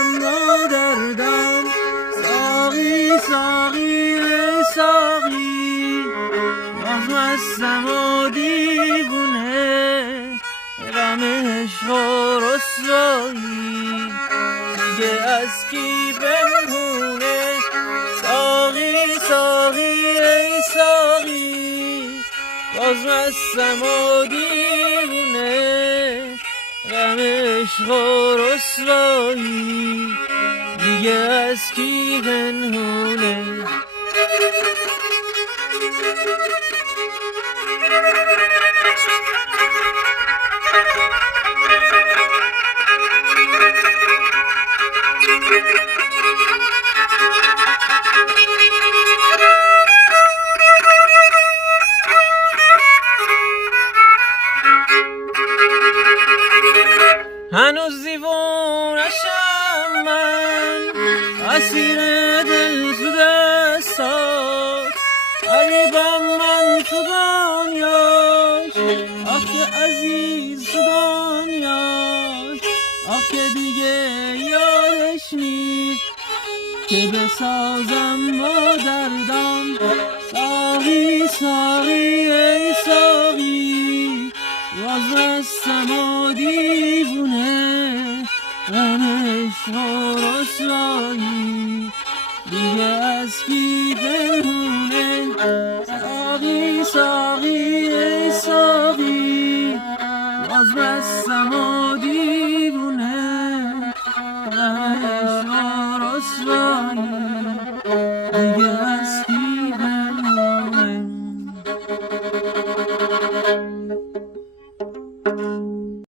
اما دردم. ساقی ساقی ای ساقی، باز مستم و دیوونه، غم عشق و رسوایی دیگه از کی پنهونه. ساقی ساقی ای ساقی، باز مستم و دیوونه، غم عشق و رسوایی دیگه از کی پنهونه. هنوز دیوونشم من، اسیر دل تو دستات، غریبم من تو دنیاش، آخه عزیز تو دنیاش، آخه دیگه یادش نیست که بسازم با دردم. ساقی ساقی ای ساقی، باز مستم و دیوونه، غم عشق و رسوایی دیگه از کی